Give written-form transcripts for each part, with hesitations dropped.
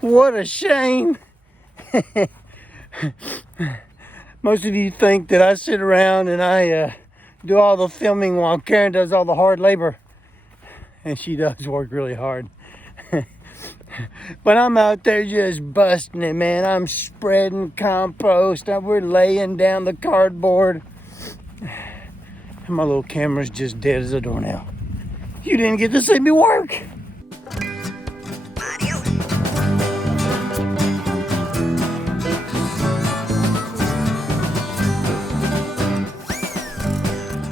What a shame. Most of you think that I sit around and I do all the filming while Karen does all the hard labor. And she does work really hard. But I'm out there just busting it, man. I'm spreading compost. We're laying down the cardboard. And my little camera's just dead as a doornail. You didn't get to see me work.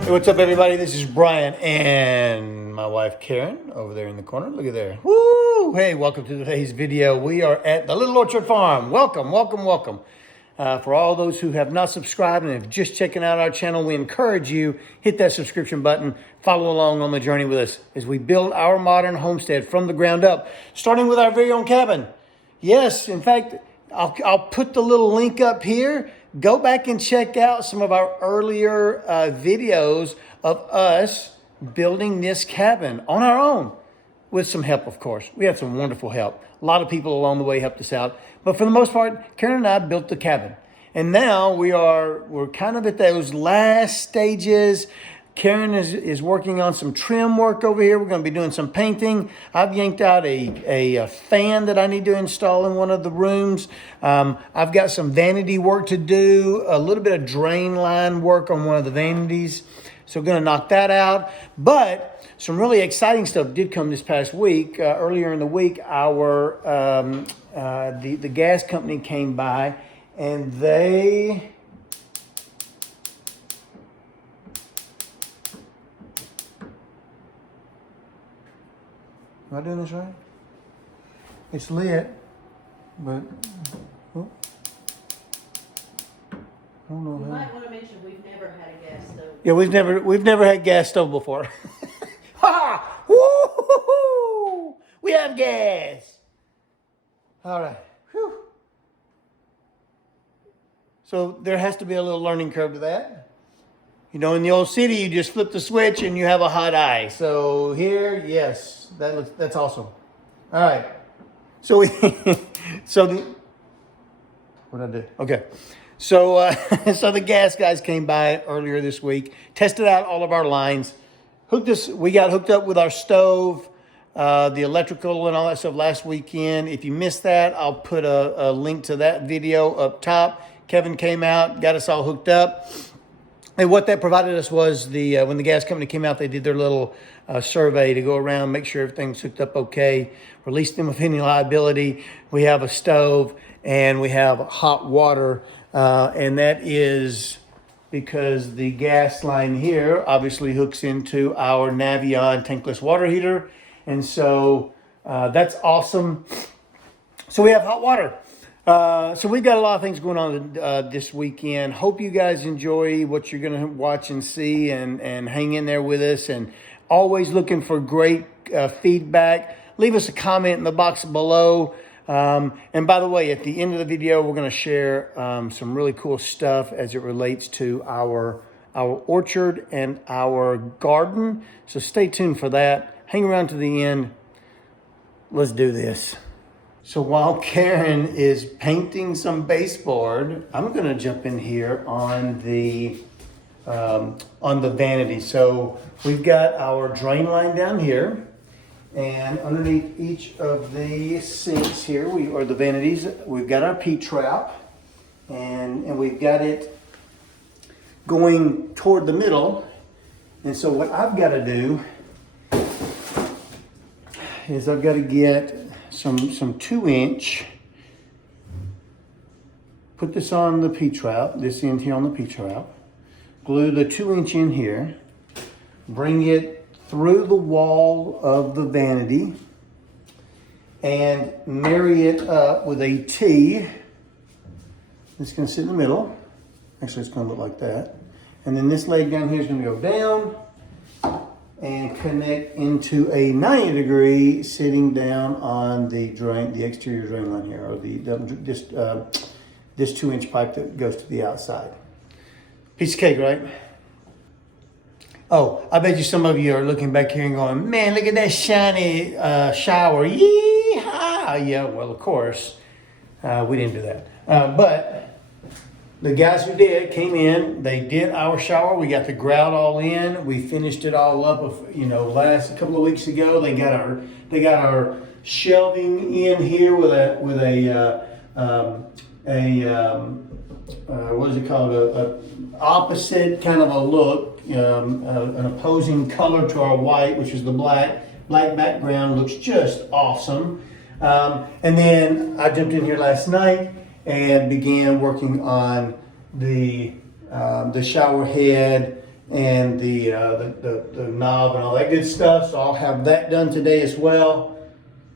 Hey, what's up, everybody? This is Brian and my wife Karen over there in the corner. Look at there. Woo! Hey, welcome to today's video. We are at the Little Orchard Farm. Welcome, welcome, welcome. For all those who have not subscribed and have just checking out our channel, we encourage you, hit that subscription button, follow along on the journey with us as we build our modern homestead from the ground up, starting with our very own cabin. Yes, in fact, I'll put the little link up here. Go back and check out some of our earlier videos of us building this cabin on our own with some help, of course. We had some wonderful help. A lot of people along the way helped us out. But for the most part, Karen and I built the cabin. And now we're kind of at those last stages. Karen is working on some trim work over here. We're going to be doing some painting. I've yanked out a fan that I need to install in one of the rooms. I've got some vanity work to do, a little bit of drain line work on one of the vanities. So we're going to knock that out. But some really exciting stuff did come this past week. Earlier in the week, the gas company came by and they... Am I doing this right? It's lit, but oh, I don't know. You might want to mention we've never had a gas stove. Yeah, we've never had gas stove before. Ha! Woo! We have gas. All right. Whew. So there has to be a little learning curve to that. You know, in the old city, you just flip the switch and you have a hot eye. So here, yes, that's awesome. All right. So what did I do? Okay. So so the gas guys came by earlier this week, tested out all of our lines, we got hooked up with our stove, the electrical and all that stuff last weekend. If you missed that, I'll put a link to that video up top. Kevin came out, got us all hooked up. And what that provided us was when the gas company came out, they did their little survey to go around, make sure everything's hooked up okay, release them of any liability. We have a stove and we have hot water. And that is because the gas line here obviously hooks into our Navion tankless water heater. And so that's awesome. So we have hot water. So we've got a lot of things going on this weekend. Hope you guys enjoy what you're going to watch and see and hang in there with us. And always looking for great feedback. Leave us a comment in the box below. And by the way, at the end of the video, we're going to share some really cool stuff as it relates to our orchard and our garden. So stay tuned for that. Hang around to the end. Let's do this. So while Karen is painting some baseboard, I'm going to jump in here on the vanity. So we've got our drain line down here, and underneath each of the sinks here, or the vanities, we've got our P-trap, and we've got it going toward the middle. And so what I've got to do is I've got to get some 2-inch, put this on the P-trap, this end here on the P-trap, glue the 2-inch in here, bring it through the wall of the vanity, and marry it up with a T. It's going to sit in the middle. Actually, it's going to look like that. And then this leg down here is going to go down and connect into a 90-degree sitting down on the exterior drain line here, or this 2-inch pipe that goes to the outside. Piece of cake, right? Oh, I bet you some of you are looking back here and going, man, look at that shiny shower. Yeehaw! Yeah, well, of course, we didn't do that. But the guys who did came in, they did our shower. We got the grout all in. We finished it all up, last a couple of weeks ago. They got our shelving in here with a what is it called? A opposite kind of a look, an opposing color to our white, which is the black. Black background looks just awesome. And then I jumped in here last night and began working on the shower head and the knob and all that good stuff. So I'll have that done today as well.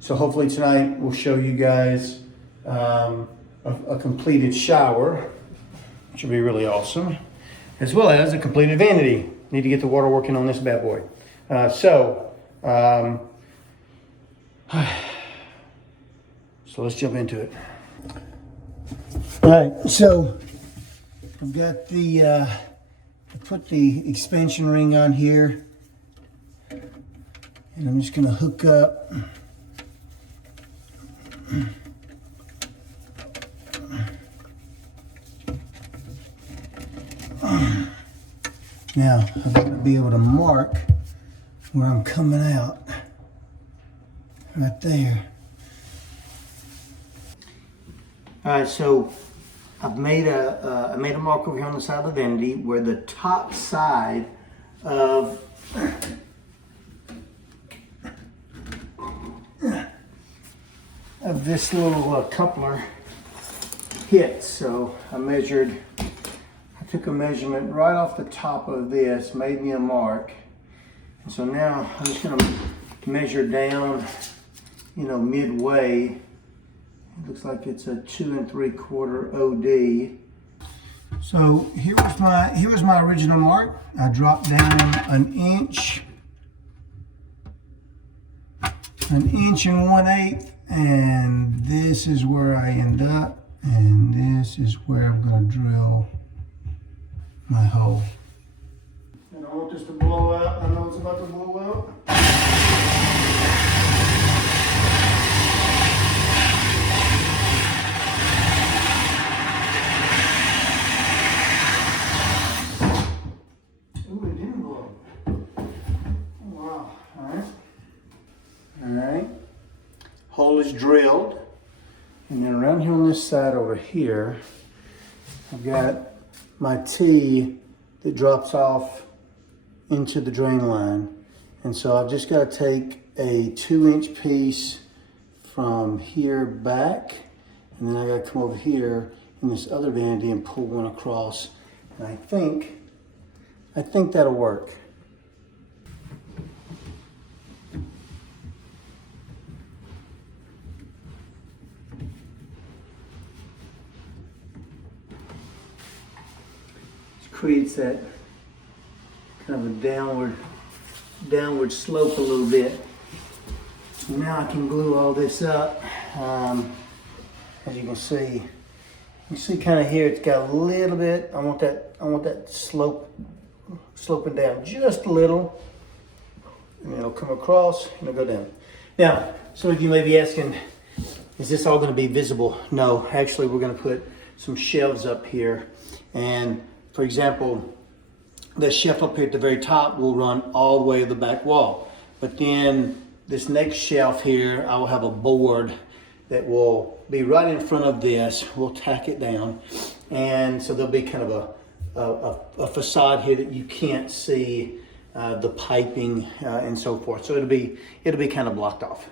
So hopefully tonight we'll show you guys a completed shower, which will be really awesome, as well as a completed vanity. Need to get the water working on this bad boy. So let's jump into it. All right, so I've got I put the expansion ring on here, and I'm just gonna hook up. Now, I've got to be able to mark where I'm coming out, right there. All right, so I've made I made a mark over here on the side of the vanity where the top side of this little coupler hits. So I took a measurement right off the top of this, made me a mark. And so now I'm just gonna measure down, midway. It looks like it's a 2 3/4 OD. So here was my original mark. I dropped down an inch and 1/8, and this is where I end up, and this is where I'm gonna drill my hole. I don't want this to blow out. I know it's about to blow out. Ooh, it didn't blow. Oh, wow. All right. Hole is drilled. And then around here on this side over here, I've got my T that drops off into the drain line. And so I've just got to take a 2-inch piece from here back, and then I got to come over here in this other vanity and pull one across. And I think that'll work. Creates that kind of a downward slope a little bit. So now I can glue all this up. As you can see kind of here, it's got a little bit. I want that sloping down just a little, and it'll come across and it'll go down. Now, some of you may be asking, is this all going to be visible? No, actually, we're going to put some shelves up here, and for example, the shelf up here at the very top will run all the way to the back wall. But then this next shelf here, I will have a board that will be right in front of this. We'll tack it down. And so there'll be kind of a facade here that you can't see the piping and so forth. So it'll be kind of blocked off.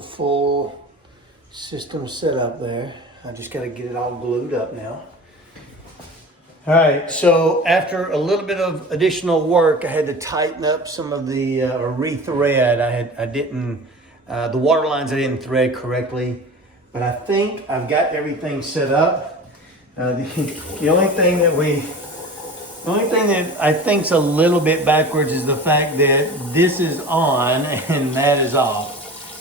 the full system set up there. I just got to get it all glued up now. All right, so after a little bit of additional work, I had to tighten up some of the, or rethread. I didn't, the water lines I didn't thread correctly, but I think I've got everything set up. The only thing that I think's a little bit backwards is the fact that this is on and that is off.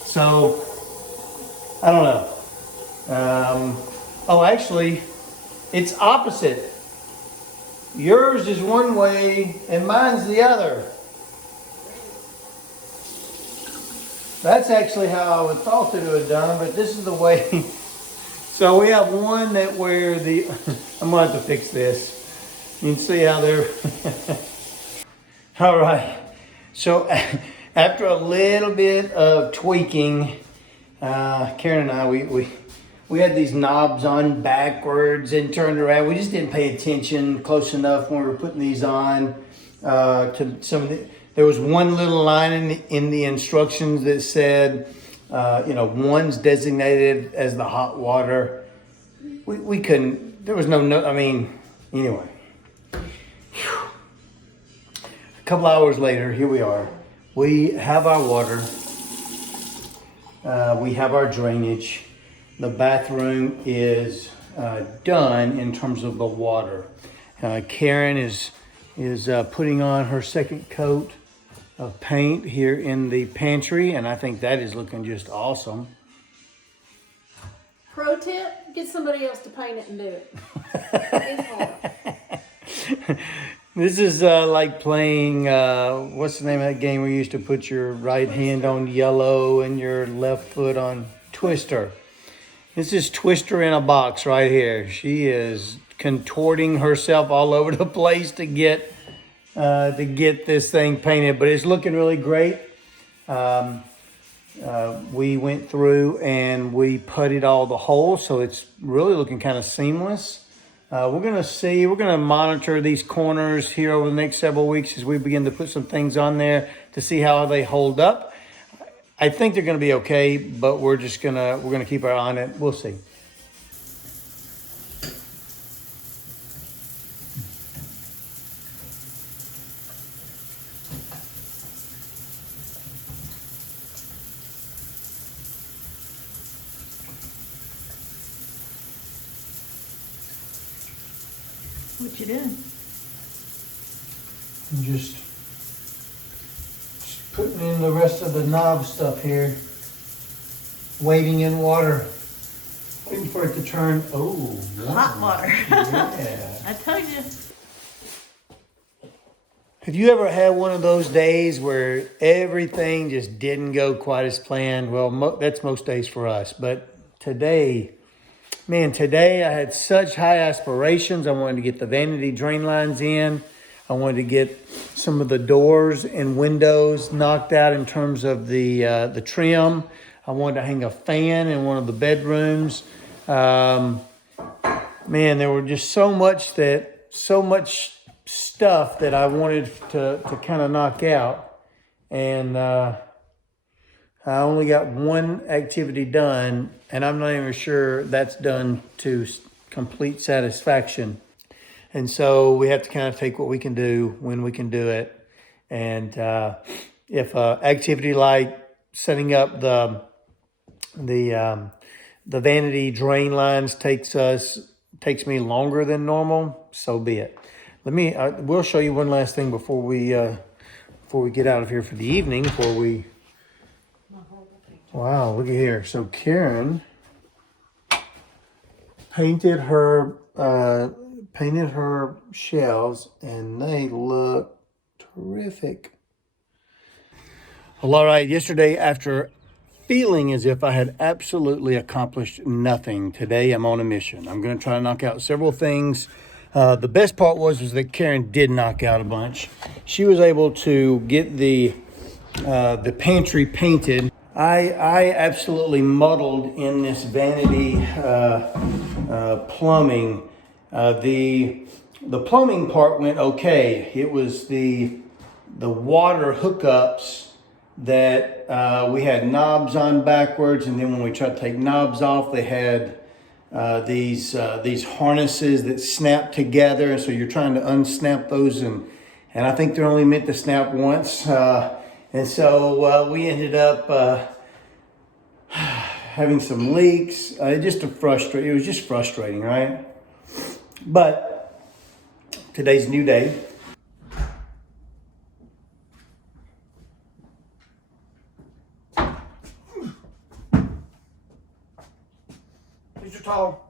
So, I don't know. Oh, actually, it's opposite. Yours is one way and mine's the other. That's actually how I would thought that it would done, but this is the way. So we have one that where the, I'm gonna have to fix this. You can see how they're, all right. So after a little bit of tweaking, Karen and I, we had these knobs on backwards and turned around. We just didn't pay attention close enough when we were putting these on to some of the, there was one little line in the instructions that said, one's designated as the hot water. We couldn't, there was no, I mean, anyway. Whew. A couple hours later, here we are. We have our water. We have our drainage. The bathroom is done in terms of the water. Karen is putting on her second coat of paint here in the pantry, and I think that is looking just awesome. Pro tip, get somebody else to paint it and do it. It's hard. This is like playing, what's the name of that game where you used to put your right hand on yellow and your left foot on Twister? This is Twister in a box right here. She is contorting herself all over the place to get this thing painted, but it's looking really great. We went through and we puttied all the holes, so it's really looking kind of seamless. We're gonna monitor these corners here over the next several weeks as we begin to put some things on there to see how they hold up. I think they're gonna be okay, but we're gonna keep our eye on it. We'll see. What you doing? I'm just putting in the rest of the knob stuff here. Waiting in water. Waiting for it to turn. Oh, Hot water. Yeah. I told you. Have you ever had one of those days where everything just didn't go quite as planned? Well, that's most days for us. But today, man, today I had such high aspirations. I wanted to get the vanity drain lines in. I wanted to get some of the doors and windows knocked out in terms of the trim. I wanted to hang a fan in one of the bedrooms. Man, there were just so much stuff that I wanted to kind of knock out. And I only got one activity done, and I'm not even sure that's done to complete satisfaction. And so we have to kind of take what we can do when we can do it. And if activity like setting up the vanity drain lines takes me longer than normal, so be it. We'll show you one last thing before we get out of here for the evening. Wow, look at here. So Karen painted her shelves, and they look terrific. Well, all right. Yesterday, after feeling as if I had absolutely accomplished nothing, today I'm on a mission. I'm going to try to knock out several things. The best part was that Karen did knock out a bunch. She was able to get the pantry painted. I absolutely muddled in this vanity plumbing. The plumbing part went okay. It was the water hookups that we had knobs on backwards, and then when we tried to take knobs off, they had these harnesses that snap together, and so you're trying to unsnap those, and I think they're only meant to snap once, and so we ended up having some leaks. It was just frustrating, right? But today's a new day. Mr. Tall.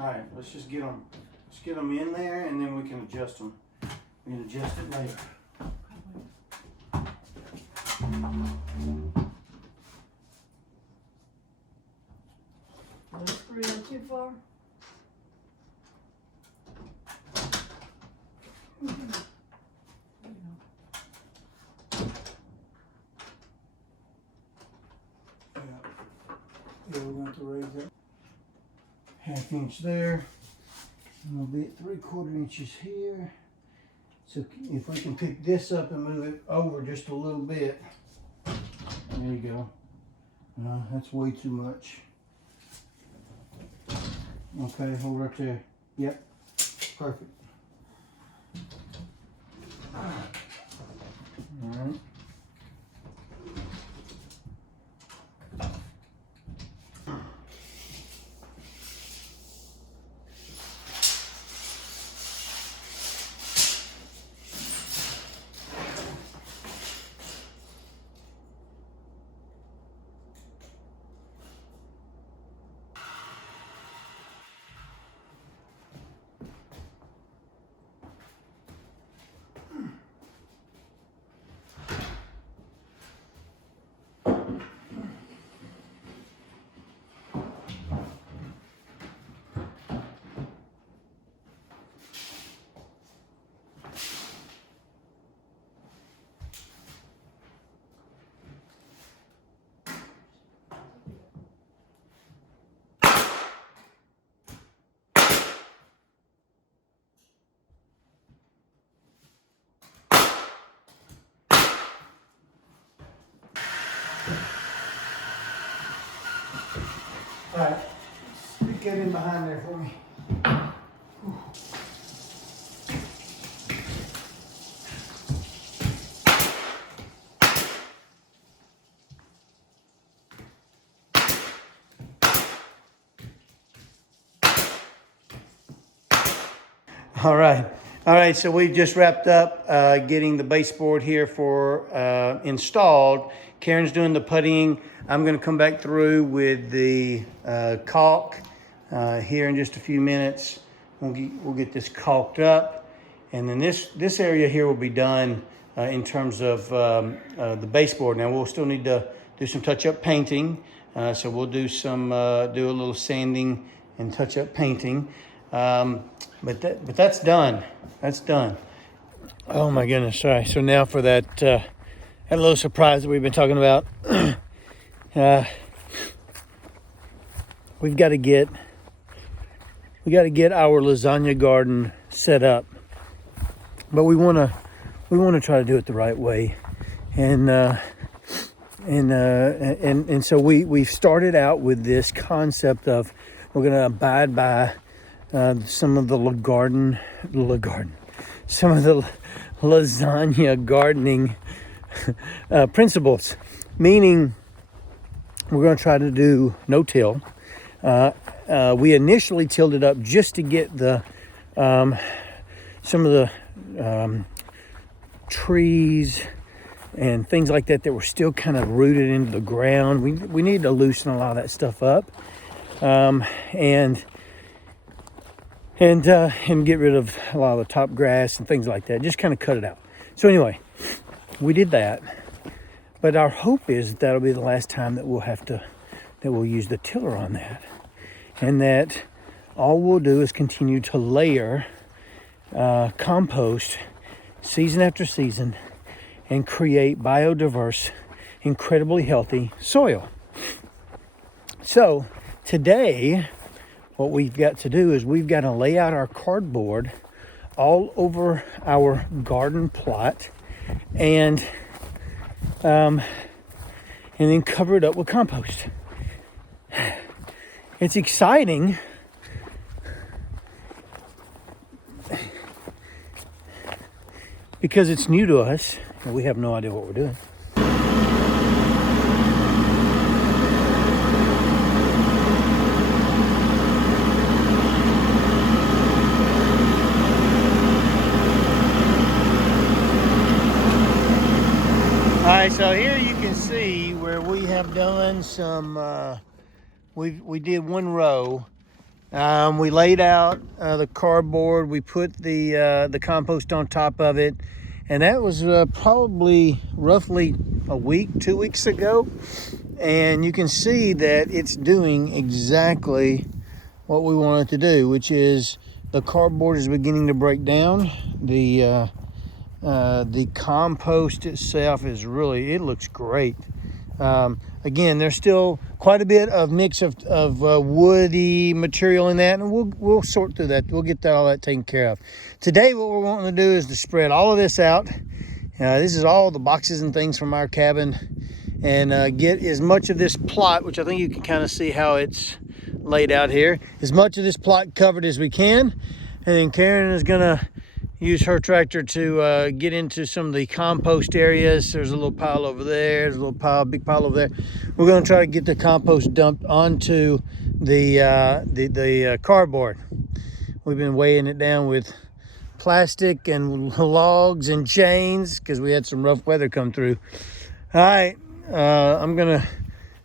All right, let's just get them. Let's get them in there, and then we can adjust them. We can adjust it later. Did I screw in too far? Yeah, we're going to raise it. 1/2 inch there. And we'll be at 3/4 inches here. So if we can pick this up and move it over just a little bit. There you go. No, that's way too much. Okay, hold right there. Yep, perfect. All right. All right, stick that in behind there for me. All right, so we've just wrapped up getting the baseboard here for installed. Karen's doing the puttying. I'm gonna come back through with the caulk here in just a few minutes. We'll get this caulked up. And then this area here will be done in terms of the baseboard. Now we'll still need to do some touch-up painting. So we'll do a little sanding and touch-up painting. But that's done. That's done. Oh my goodness! Sorry. So now for that little surprise that we've been talking about. We got to get our lasagna garden set up, but we want to try to do it the right way, and so we've started out with this concept of we're going to abide by some of the some of the lasagna gardening principles, meaning we're going to try to do no-till. We initially tilled it up just to get the some of the trees and things like that were still kind of rooted into the ground. We need to loosen a lot of that stuff up, and get rid of a lot of the top grass and things like that. Just kind of cut it out. So anyway, we did that. But our hope is that that'll be the last time that we'll use the tiller on that. And that all we'll do is continue to layer compost season after season and create biodiverse, incredibly healthy soil. So today, what we've got to do is we've got to lay out our cardboard all over our garden plot and then cover it up with compost. It's exciting because it's new to us and we have no idea what we're doing. All right, so here you can see where we have done some, we did one row. We laid out the cardboard, we put the compost on top of it, and that was probably roughly a week, 2 weeks ago. And you can see that it's doing exactly what we want it to do, which is the cardboard is beginning to break down. The compost itself is really, it looks great. Again, there's still quite a bit of mix of woody material in that, and we'll sort through that. We'll get all that taken care of. Today, what we're wanting to do is to spread all of this out. This is all the boxes and things from our cabin, and get as much of this plot, which I think you can kind of see how it's laid out here, as much of this plot covered as we can. And then Karen is gonna use her tractor to get into some of the compost areas. There's a little pile over there. There's a little pile, big pile over there. We're going to try to get the compost dumped onto the cardboard. We've been weighing it down with plastic and logs and chains because we had some rough weather come through. All right, I'm gonna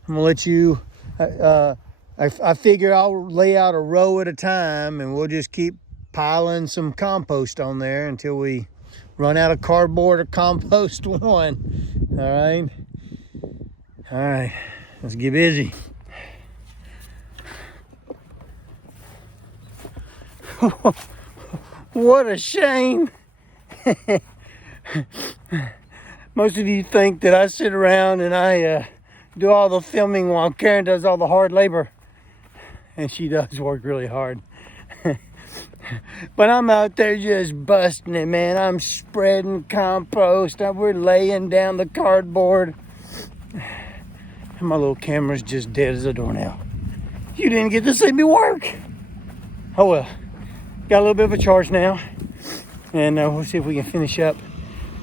let you. I figure I'll lay out a row at a time, and we'll just keep piling some compost on there until we run out of cardboard or compost one. All right, let's get busy. What a shame. Most of you think that I sit around and I do all the filming while Karen does all the hard labor, and she does work really hard. But I'm out there just busting it, man. I'm spreading compost. We're laying down the cardboard. And my little camera's just dead as a doornail. You didn't get to see me work. Oh well. Got a little bit of a charge now. And we'll see if we can finish up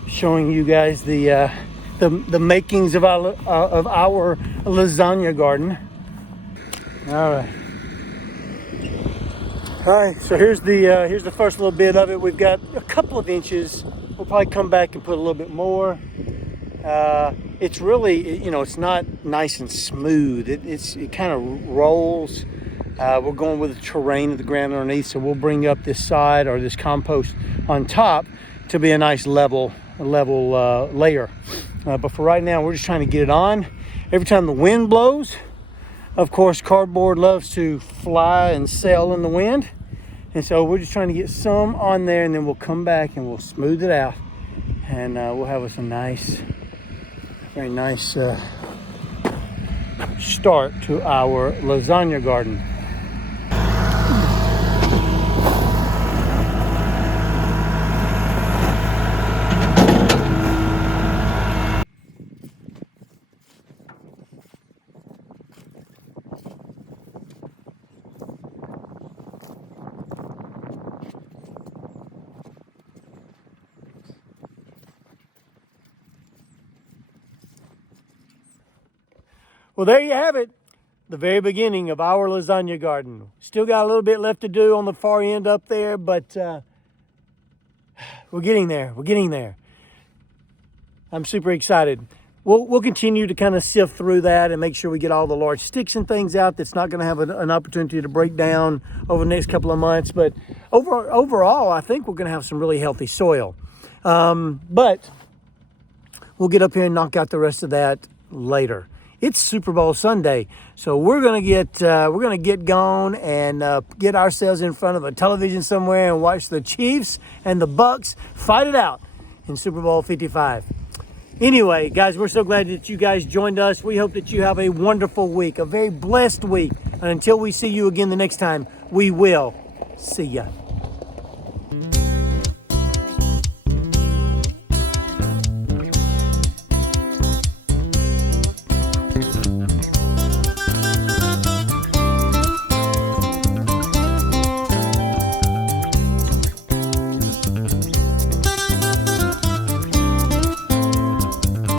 showing you guys the makings of our lasagna garden. All right. All right, so here's the first little bit of it. We've got a couple of inches. We'll probably come back and put a little bit more. It's really, it's not nice and smooth. It kind of rolls. We're going with the terrain of the ground underneath, so we'll bring up this side or this compost on top to be a nice level layer. But for right now, we're just trying to get it on. Every time the wind blows, of course, cardboard loves to fly and sail in the wind. And so we're just trying to get some on there, and then we'll come back and we'll smooth it out. And we'll have us a nice, very nice start to our lasagna garden. Well, there you have it, the very beginning of our lasagna garden. Still got a little bit left to do on the far end up there, but we're getting there. We're getting there. I'm super excited. We'll continue to kind of sift through that and make sure we get all the large sticks and things out that's not going to have an opportunity to break down over the next couple of months. But overall, I think we're going to have some really healthy soil. But We'll get up here and knock out the rest of that later. It's Super Bowl Sunday, so we're gonna get going and get ourselves in front of a television somewhere and watch the Chiefs and the Bucks fight it out in Super Bowl 55. Anyway, guys, we're so glad that you guys joined us. We hope that you have a wonderful week, a very blessed week. And until we see you again the next time, we will see ya.